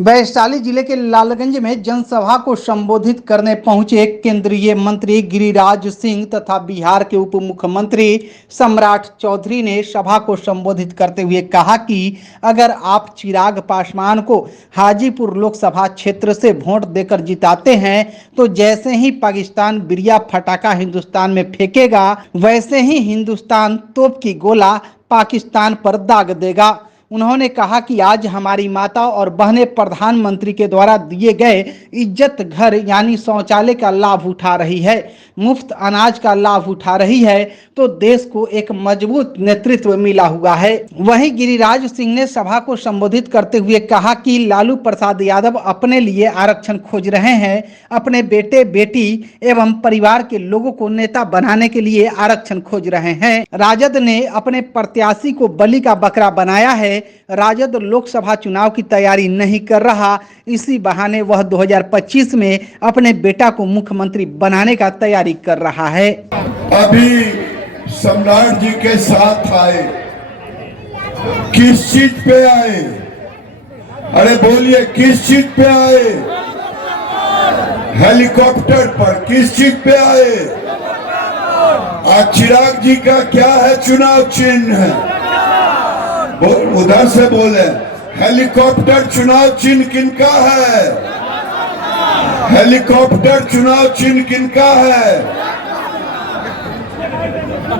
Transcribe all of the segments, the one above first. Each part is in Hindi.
वैशाली जिले के लालगंज में जनसभा को संबोधित करने पहुंचे केंद्रीय मंत्री गिरिराज सिंह तथा बिहार के उप मुख्यमंत्री सम्राट चौधरी ने सभा को संबोधित करते हुए कहा कि अगर आप चिराग पासवान को हाजीपुर लोकसभा क्षेत्र से वोट देकर जिताते हैं तो जैसे ही पाकिस्तान बिरिया फटाका हिंदुस्तान में फेंकेगा वैसे ही हिंदुस्तान तोप की गोला पाकिस्तान पर दाग देगा। उन्होंने कहा कि आज हमारी माता और बहनें प्रधानमंत्री के द्वारा दिए गए इज्जत घर यानी शौचालय का लाभ उठा रही है, मुफ्त अनाज का लाभ उठा रही है, तो देश को एक मजबूत नेतृत्व मिला हुआ है। वहीं गिरिराज सिंह ने सभा को संबोधित करते हुए कहा कि लालू प्रसाद यादव अपने लिए आरक्षण खोज रहे हैं, अपने बेटे बेटी एवं परिवार के लोगों को नेता बनाने के लिए आरक्षण खोज रहे हैं। राजद ने अपने प्रत्याशी को बलि का बकरा बनाया है। राजद लोकसभा चुनाव की तैयारी नहीं कर रहा, इसी बहाने वह 2025 में अपने बेटा को मुख्यमंत्री बनाने का तैयारी कर रहा है। अभी सम्राट जी के साथ आए, किस चीज पे आए? अरे बोलिए, किस चीज पे आए? हेलीकॉप्टर पर। किस चीज पे आए? आज चिराग जी का क्या है चुनाव चिन्ह? उधर से बोले, हेलीकॉप्टर चुनाव चिन्ह किनका है? हेलीकॉप्टर चुनाव चिन्ह किनका है?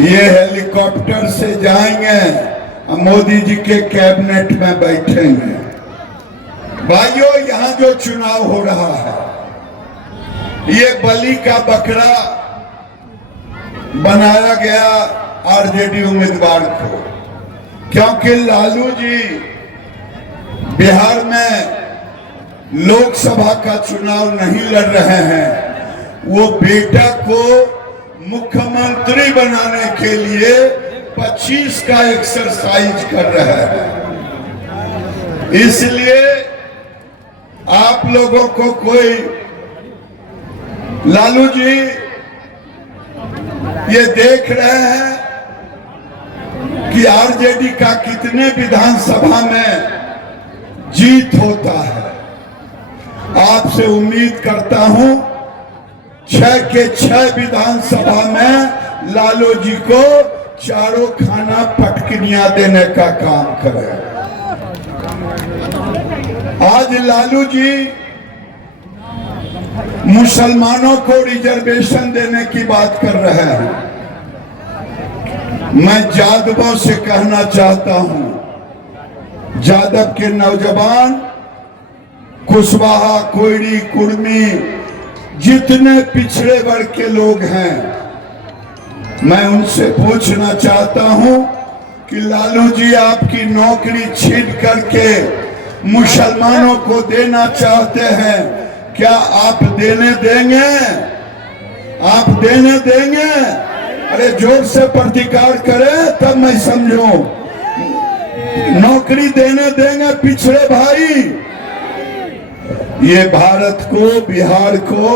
ये हेलीकॉप्टर से जाएंगे, मोदी जी के कैबिनेट में बैठेंगे। भाइयों, यहाँ जो चुनाव हो रहा है, ये बलि का बकरा बनाया गया आरजेडी उम्मीदवार को, क्योंकि लालू जी बिहार में लोकसभा का चुनाव नहीं लड़ रहे हैं। वो बेटा को मुख्यमंत्री बनाने के लिए 25 का एक्सरसाइज कर रहे हैं। इसलिए आप लोगों को कोई, लालू जी ये देख रहे हैं कि आरजेडी का कितने विधानसभा में जीत होता है। आपसे उम्मीद करता हूं 6 के 6 विधानसभा में लालू जी को चारों खाना पटकनियां देने का काम करें। आज लालू जी मुसलमानों को रिजर्वेशन देने की बात कर रहे हैं। मैं जादवों से कहना चाहता हूं, जादव के नौजवान, कुशवाहा, कोयरी, कुर्मी, जितने पिछड़े वर्ग के लोग हैं, मैं उनसे पूछना चाहता हूं कि लालू जी आपकी नौकरी छीन करके मुसलमानों को देना चाहते हैं, क्या आप देने देंगे? आप देने देंगे? अरे जोर से प्रतिकार करें तब मैं समझूं। नौकरी देने देंगे पिछड़े भाई? ये भारत को, बिहार को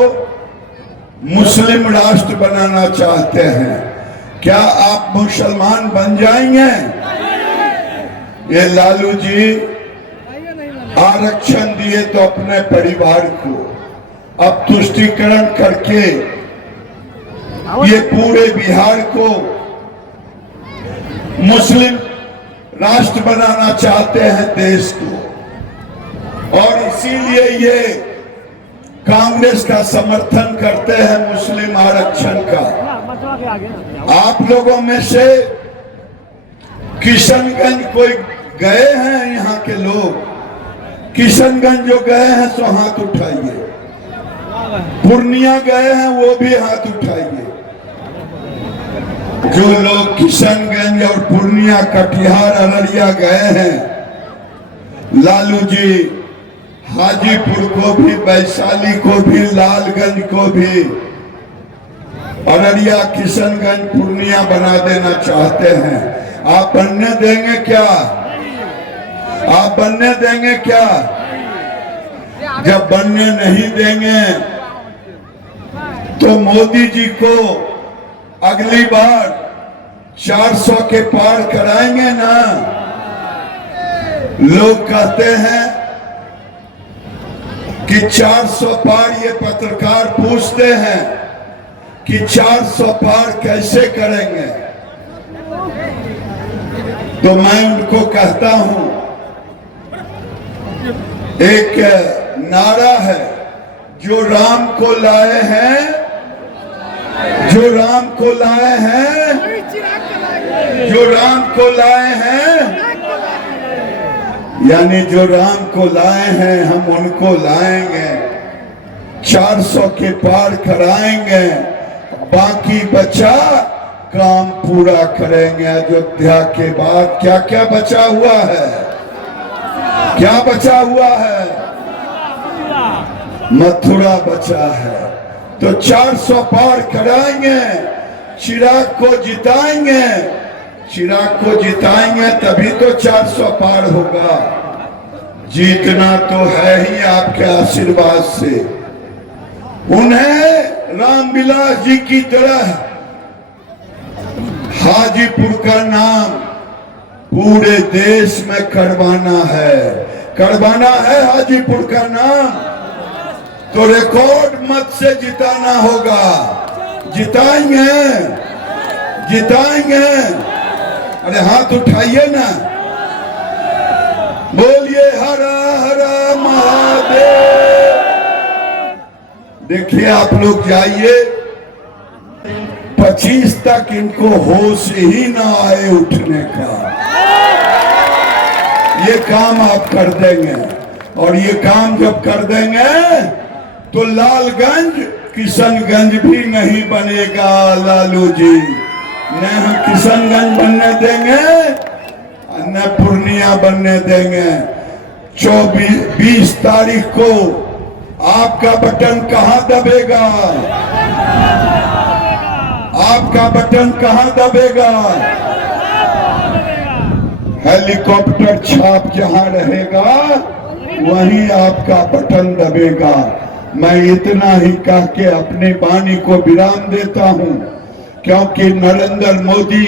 मुस्लिम राष्ट्र बनाना चाहते हैं, क्या आप मुसलमान बन जाएंगे? ये लालू जी आरक्षण दिए तो अपने परिवार को, अब तुष्टीकरण करके ये पूरे बिहार को मुस्लिम राष्ट्र बनाना चाहते हैं देश को, और इसीलिए ये कांग्रेस का समर्थन करते हैं मुस्लिम आरक्षण का। आप लोगों में से किशनगंज कोई गए हैं? यहाँ के लोग किशनगंज जो गए हैं सो हाथ उठाइए। पूर्णिया गए हैं वो भी हाथ उठाइए। जो लोग किशनगंज और पूर्णिया, कटिहार, अररिया गए हैं, लालू जी हाजीपुर को भी, वैशाली को भी, लालगंज को भी, अररिया, किशनगंज, पूर्णिया बना देना चाहते हैं। आप बनने देंगे क्या? आप बनने देंगे क्या? जब बनने नहीं देंगे तो मोदी जी को अगली बार 400 के पार कराएंगे ना। लोग कहते हैं कि 400 पार, ये पत्रकार पूछते हैं कि 400 पार कैसे करेंगे, तो मैं उनको कहता हूं, एक नारा है, जो राम को लाए हैं, जो राम को लाए हैं, जो राम को लाए हैं, यानी जो राम को लाए हैं हम उनको लाएंगे, 400 के पार कराएंगे, बाकी बचा काम पूरा करेंगे। अयोध्या के बाद क्या क्या बचा हुआ है, क्या बचा हुआ है? मथुरा बचा है। तो 400 पार कराएंगे, चिराग को जिताएंगे, चिराग को जिताएंगे तभी तो 400 पार होगा। जीतना तो है ही आपके आशीर्वाद से। उन्हें रामविलास जी की तरह हाजीपुर का नाम पूरे देश में करवाना है, करवाना है हाजीपुर का नाम। तो रिकॉर्ड मत से जिताना होगा। जिताएंगे, जिताएंगे। अरे हाथ उठाइए ना, बोलिए हर हर महादेव। देखिए आप लोग जाइए, 25 तक इनको होश ही ना आए उठने का। ये काम आप कर देंगे, और ये काम जब कर देंगे तो लालगंज किशनगंज भी नहीं बनेगा लालू जी। न हम किशनगंज बनने देंगे, न पूर्णिया बनने देंगे। 20 तारीख को आपका बटन कहां दबेगा? आपका बटन कहां दबेगा? हेलीकॉप्टर छाप जहां रहेगा वहीं आपका बटन दबेगा। मैं इतना ही कह के अपनी वाणी को विराम देता हूं, क्योंकि नरेंद्र मोदी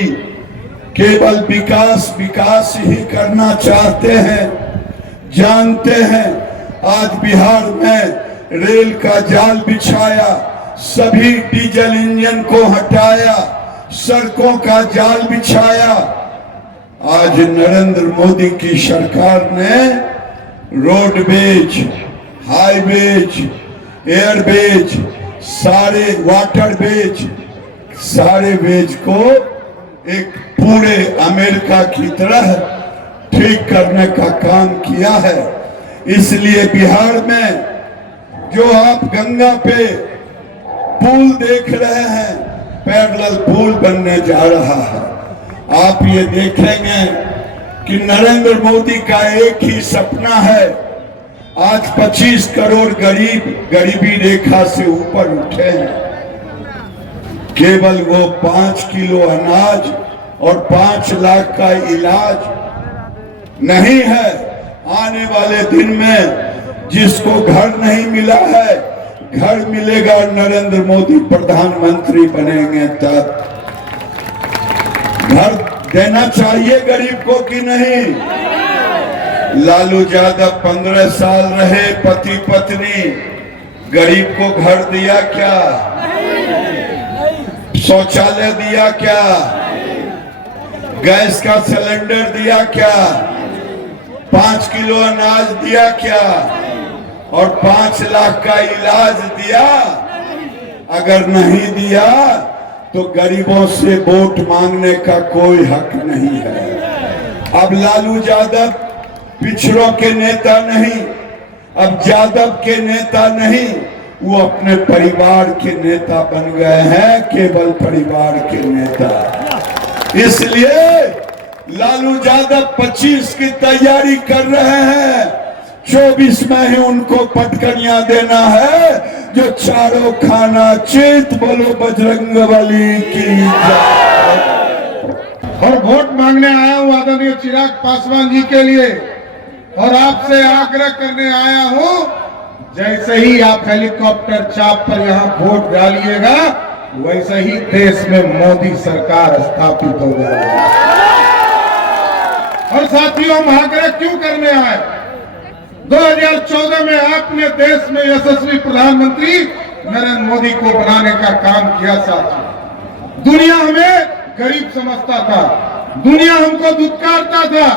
केवल विकास विकास ही करना चाहते हैं। जानते हैं आज बिहार में रेल का जाल बिछाया, सभी डीजल इंजन को हटाया, सड़कों का जाल बिछाया। आज नरेंद्र मोदी की सरकार ने रोडवेज, हाईवेज, एयरवेज, सारे वाटरवेज, सारे वेज को एक पूरे अमेरिका की तरह ठीक करने का काम किया है। इसलिए बिहार में जो आप गंगा पे पुल देख रहे हैं, पैरेलल पुल बनने जा रहा है। आप ये देखेंगे कि नरेंद्र मोदी का एक ही सपना है, आज 25 करोड़ गरीब गरीबी रेखा से ऊपर उठे हैं। केवल वो 5 किलो अनाज और 5 लाख का इलाज नहीं है। आने वाले दिन में जिसको घर नहीं मिला है, घर मिलेगा। नरेंद्र मोदी प्रधानमंत्री बनेंगे तब। घर देना चाहिए गरीब को कि नहीं? लालू यादव 15 साल रहे पति पत्नी, गरीब को घर दिया क्या? शौचालय दिया क्या? गैस का सिलेंडर दिया क्या? 5 किलो अनाज दिया क्या? और 5 लाख का इलाज दिया? अगर नहीं दिया तो गरीबों से वोट मांगने का कोई हक नहीं है। अब लालू यादव पिछड़ों के नेता नहीं, अब यादव के नेता नहीं, वो अपने परिवार के नेता बन गए हैं, केवल परिवार के नेता। इसलिए लालू यादव 25 की तैयारी कर रहे हैं, 24 में ही उनको पटकनियां देना है। जो चारों खाना चित, बोलो बजरंगबली की जय। और वोट मांगने आया हूं आदरणीय चिराग पासवान जी के लिए, और आपसे आग्रह करने आया हूं, जैसे ही आप हेलीकॉप्टर चाप पर यहां वोट डालिएगा, वैसे ही देश में मोदी सरकार स्थापित हो जाएगी। और साथियों, हम आग्रह क्यों करने आए? 2014 में आपने देश में यशस्वी प्रधानमंत्री नरेंद्र मोदी को बनाने का काम किया साथियों। दुनिया हमें गरीब समझता था, दुनिया हमको दुत्कारता था,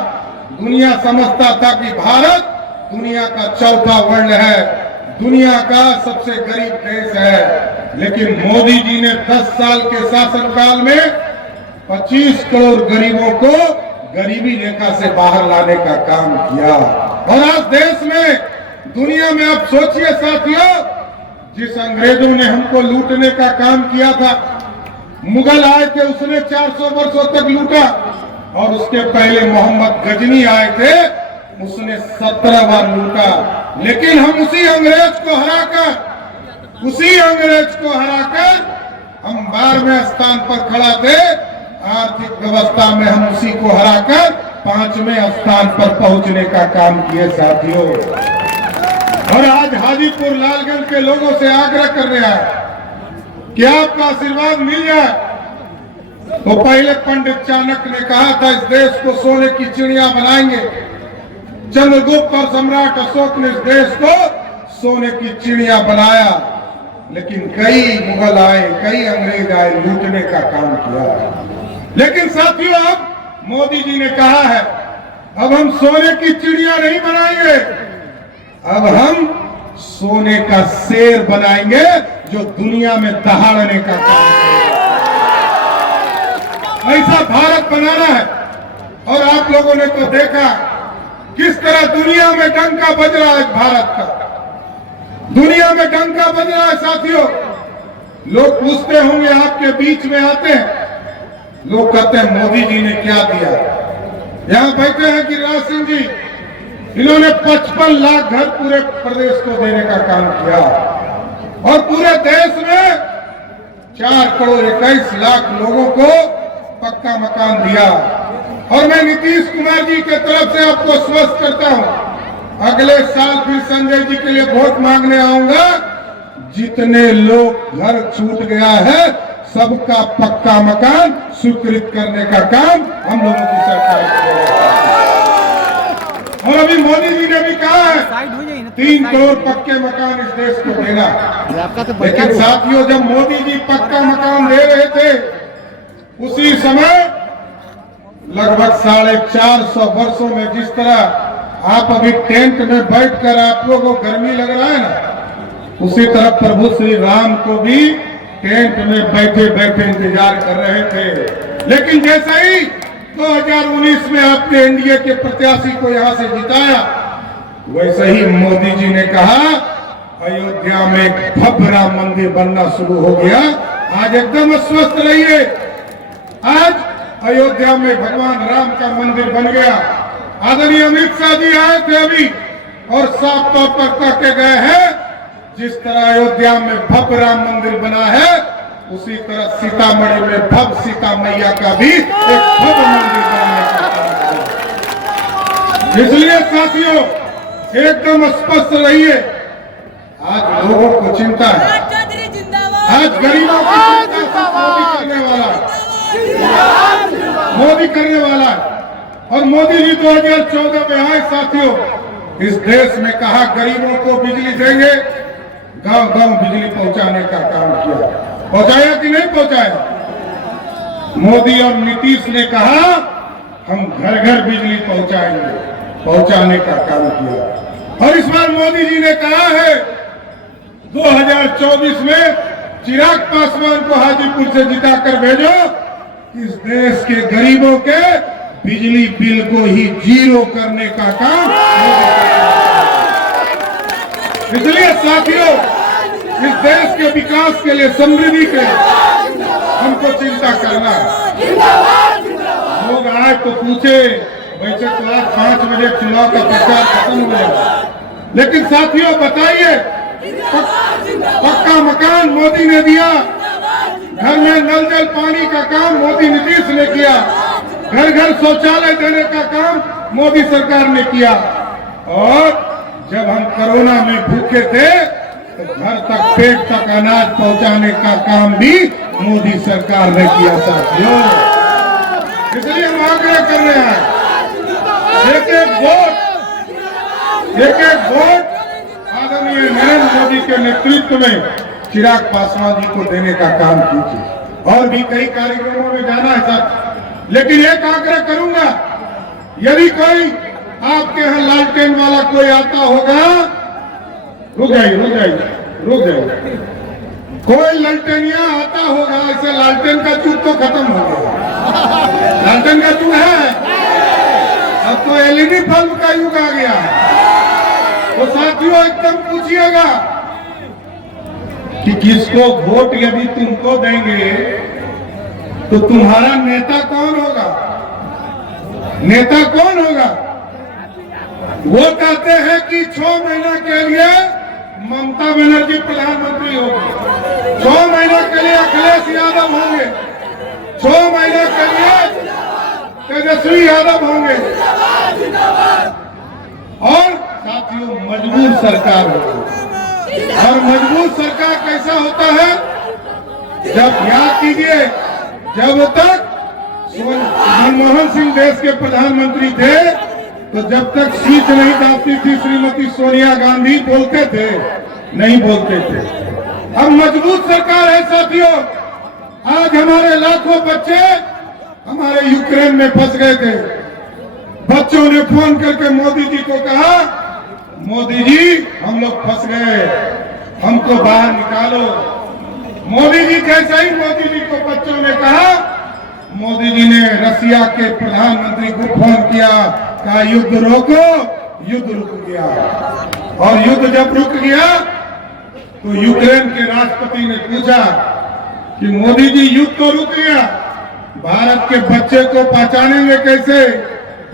दुनिया समझता था कि भारत दुनिया का चौथा वर्ल्ड है, दुनिया का सबसे गरीब देश है। लेकिन मोदी जी ने 10 साल के शासनकाल में 25 करोड़ गरीबों को गरीबी रेखा से बाहर लाने का काम किया। और आज देश में, दुनिया में आप सोचिए साथियों, जिस अंग्रेजों ने हमको लूटने का काम किया था, मुगल आए थे, उसने 400 वर्षों तक लूटा, और उसके पहले मोहम्मद गजनी आए थे, उसने 17 बार लूटा। लेकिन हम उसी अंग्रेज को हराकर हम 12वें स्थान पर खड़ा थे। आर्थिक व्यवस्था में हम उसी को हराकर 5वें स्थान पर पहुंचने का काम किए साथियों। और आज हाजीपुर लालगंज के लोगों से आग्रह कर रहा है कि आपका आशीर्वाद मिल जाए। तो पहले पंडित चाणक्य ने कहा था इस देश को सोने की चिड़िया बनाएंगे। चंद्रगुप्त और सम्राट अशोक ने इस देश को सोने की चिड़िया बनाया। लेकिन कई मुगल आए, कई अंग्रेज आए, लूटने का काम किया। लेकिन साथियों, अब मोदी जी ने कहा है अब हम सोने की चिड़िया नहीं बनाएंगे, अब हम सोने का शेर बनाएंगे जो दुनिया में दहाड़ने का काम करेगा। ऐसा भारत बनाना है। और आप लोगों ने तो देखा किस तरह दुनिया में डंका बज रहा है भारत का, दुनिया में डंका बज रहा है साथियों। लोग पूछते होंगे, आपके बीच में आते हैं, लोग कहते हैं मोदी जी ने क्या दिया। यहां बैठे हैं गिरिराज सिंह जी, इन्होंने 55 लाख घर पूरे प्रदेश को देने का काम किया, और पूरे देश में 4 करोड़ 21 लाख लोगों को पक्का मकान दिया। और मैं नीतीश कुमार जी के तरफ से आपको स्वस्थ करता हूं, अगले साल फिर संजय जी के लिए वोट मांगने आऊंगा। जितने लोग घर छूट गया है सबका पक्का मकान स्वीकृत करने का काम हम लोगों की सरकार करेगी। और अभी मोदी जी ने भी कहा है 3 करोड़ पक्के मकान इस देश को देना। लेकिन साथियों, जब मोदी जी पक्का मकान दे रहे थे, उसी समय लगभग 450 वर्षों में जिस तरह आप अभी टेंट में बैठकर आप लोगों को गर्मी लग रहा है ना, उसी तरह प्रभु श्री राम को भी टेंट में बैठे बैठे इंतजार कर रहे थे। लेकिन जैसा ही 2019 में आपने एनडीए के प्रत्याशी को यहां से जिताया, वैसे ही मोदी जी ने कहा अयोध्या में एक भव्य राम मंदिर बनना शुरू हो गया। आज एकदम स्वस्थ रहिए, आज अयोध्या में भगवान राम का मंदिर बन गया। आदरणीय अमित शाह जी आए थे अभी और साफ तौर पर कह के गए हैं, जिस तरह अयोध्या में भव्य राम मंदिर बना है, उसी तरह सीतामढ़ी में भव्य सीता मैया का भी एक भव्य मंदिर बनने का काम है। इसलिए साथियों, एकदम स्पष्ट रहिए। आज लोगों को चिंता है, आज गरीबों की चिंता मोदी करने वाला है, मोदी करने वाला है। और मोदी जी 2014 में आए साथियों, इस देश में कहा गरीबों को बिजली देंगे, गांव गांव बिजली पहुंचाने का काम किया। पहुंचाया कि नहीं पहुंचाया? मोदी और नीतीश ने कहा हम घर घर बिजली पहुंचाएंगे, पहुंचाने का काम किया। और इस बार मोदी जी ने कहा है 2024 में चिराग पासवान को हाजीपुर से जिताकर भेजो, इस देश के गरीबों के बिजली बिल को ही 0 करने का काम। इसलिए साथियों, इस देश के विकास के लिए, समृद्धि के लिए हमको चिंता करना है। लोग आए तो पूछे, वैसे तो आज 5 बजे चुनाव का प्रचार खत्म हो गया, लेकिन साथियों बताइए, पक्का मकान मोदी ने दिया, घर में नल जल पानी का काम मोदी नीतीश ने किया, घर घर शौचालय देने का काम मोदी सरकार ने किया। और जब हम कोरोना में भूखे थे तो घर तक, पेट तक अनाज पहुंचाने का काम भी मोदी सरकार ने किया साथियों। इसलिए हम आग्रह कर रहे हैं, एक एक वोट एक एक वोट आदरणीय नरेंद्र मोदी के नेतृत्व में चिराग पासवान जी को देने का काम कीजिए। और भी कई कार्यक्रमों में जाना है सर, लेकिन एक आग्रह करूंगा, यदि कोई आपके यहाँ लालटेन वाला कोई आता होगा, रुक जाइए, कोई लालटेनिया आता होगा, ऐसे लालटेन का चूक तो खत्म हो गया। लालटेन का चूक है, अब तो एलईडी बल्ब का युग आ गया। तो साथियों एकदम पूछिएगा कि किसको वोट यदि तुमको देंगे तो तुम्हारा नेता कौन होगा? नेता कौन होगा? वो कहते हैं कि 6 महीना के लिए ममता बनर्जी प्रधानमंत्री होगी, 6 महीना के लिए अखिलेश यादव होंगे, 6 महीने के लिए तेजस्वी यादव होंगे। और साथियों मजबूर सरकार होगी। और मजबूर सरकार कैसा होता है? जब याद कीजिए, जब तक मनमोहन सिंह देश के प्रधानमंत्री थे तो जब तक सीट नहीं दाती थी श्रीमती सोनिया गांधी बोलते थे, नहीं बोलते थे। अब मजबूत सरकार है साथियों। आज हमारे लाखों बच्चे हमारे यूक्रेन में फंस गए थे। बच्चों ने फोन करके मोदी जी को कहा, मोदी जी हम लोग फंस गए, हमको बाहर निकालो। मोदी जी जैसे ही मोदी जी को बच्चों ने कहा, मोदी जी ने रसिया के प्रधानमंत्री को फोन किया, कहा युद्ध रोको, युद्ध रुक गया। और युद्ध जब रुक गया तो यूक्रेन के राष्ट्रपति ने पूछा कि मोदी जी युद्ध तो रुक गया, भारत के बच्चे को पहचानेंगे कैसे?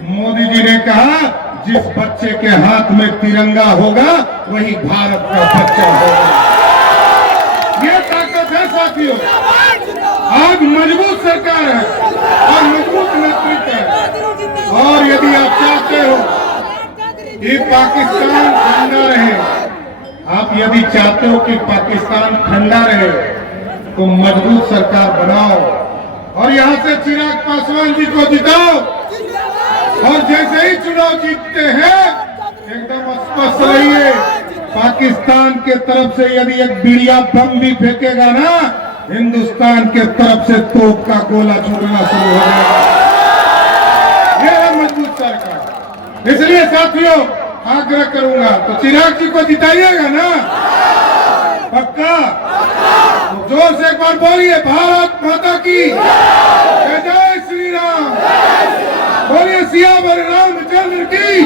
मोदी जी ने कहा जिस बच्चे के हाथ में तिरंगा होगा वही भारत का बच्चा होगा। ये ताकत है साथियों। आज मजबूत सरकार है और मजबूत नेतृत्व है। और यदि आप चाहते हो कि पाकिस्तान ठंडा रहे, आप यदि चाहते हो कि पाकिस्तान ठंडा रहे तो मजबूत सरकार बनाओ और यहाँ से चिराग पासवान जी को जिताओ। और जैसे ही चुनाव जीतते हैं एकदम स्पष्ट रहिए, पाकिस्तान के तरफ से यदि एक बिड़िया बम भी फेंकेगा ना, हिंदुस्तान के तरफ से तोप का गोला छोड़ना शुरू हो जाएगा। ये है मजबूत सरकार। इसलिए साथियों आग्रह करूंगा, तो चिराग जी को जिताइएगा ना? पक्का? तो जोर से एक बार बोलिए, भारत माता की जय, जय श्री राम। बोलिए सियावर रामचंद्र की,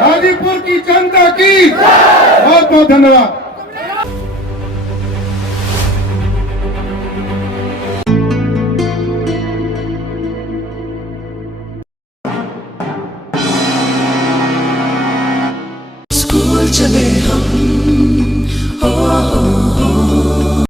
हाजीपुर की जनता की बहुत बहुत धन्यवाद। स्कूल चले हम